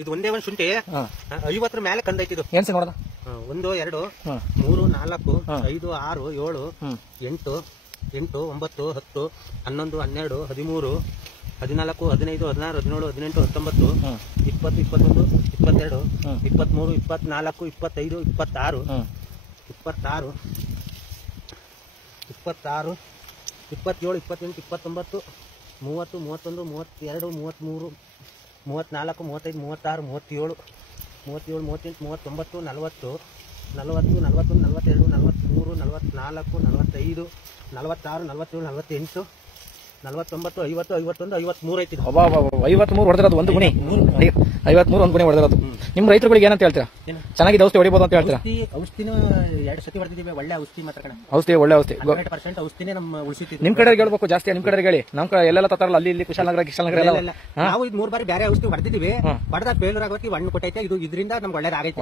ಇದು ಒಂದೇ ಒಂದು ಶುಂಠಿ 50 ಮೇಲೆ ಕಂದೈತಿ ಇದು. ಏನ್ ಸರ್ ನೋಡೋಣ? 1 2 3 4 5 6 7 8 8 9 10 11 12 13 14 15 16 17 18 19 20 21 22 23 24 25 26 26 27 28 29 30 31 32 33 34 35 36 37 37 38 39 40 41 42 43 44 45 46 47 48 49 50 51 53 ಐತಿ. 53 ಹೊಡೆದಿರೋದು ಒಂದು ಗುಣಿ. 53 ಒಂದು ಗುಣಿ ಹೊಡೆದಿರೋದು. ನಿಮ್ ರೈತರುಗಳಿಗೆ ಏನಂತ ಹೇಳ್ತೀರಾ? ಚೆನ್ನಾಗಿದೆ ಔಷಧಿ ಹೊಡಿಬಹುದು ಅಂತ ಹೇಳ್ತೀರಾ? ಔಷಧಿನೂ 2 ಸತಿ ಹೊಡೆದಿದ್ದೀವಿ. ಒಳ್ಳೆ ಔಷಧಿ ಮಾತ್ರ ಕಣ. ಔಷಧಿ ಒಳ್ಳೆ ಔಷಧಿ. 100% ಔಷಧಿನೇ ನಮ್ಮ ಉಳಿಸಿತ್ತು. ನಿಮ್ ಕಡೆ ಹೇಳ್ಬೇಕು ಜಾಸ್ತಿ. ನಿಮ್ ಕಡೆ ಹೇಳಿ. ನಮ್ ಕಡೆ ಎಲ್ಲೆಲ್ಲ ತತ್ತಾರಲ್ಲ ಅಲ್ಲಿ ಇಲ್ಲಿ ಕುಶಾಲನಗರ ಎಲ್ಲ ನಾವು ಇದು 3 ಬಾರಿ ಬೇರೆ ಔಷಧಿ ಹೊಡೆದಿದ್ದೀವಿ. ಹೊಡೆದ ಫೇಲ್ಯೂರ್ ಆಗೋಕೆ ಹಣ್ಣು ಕೊಟ್ಟೈತೆ. ಇದು ಇದರಿಂದ ನಮ್ಗೆ ಒಳ್ಳೇದಾಗೈತೆ.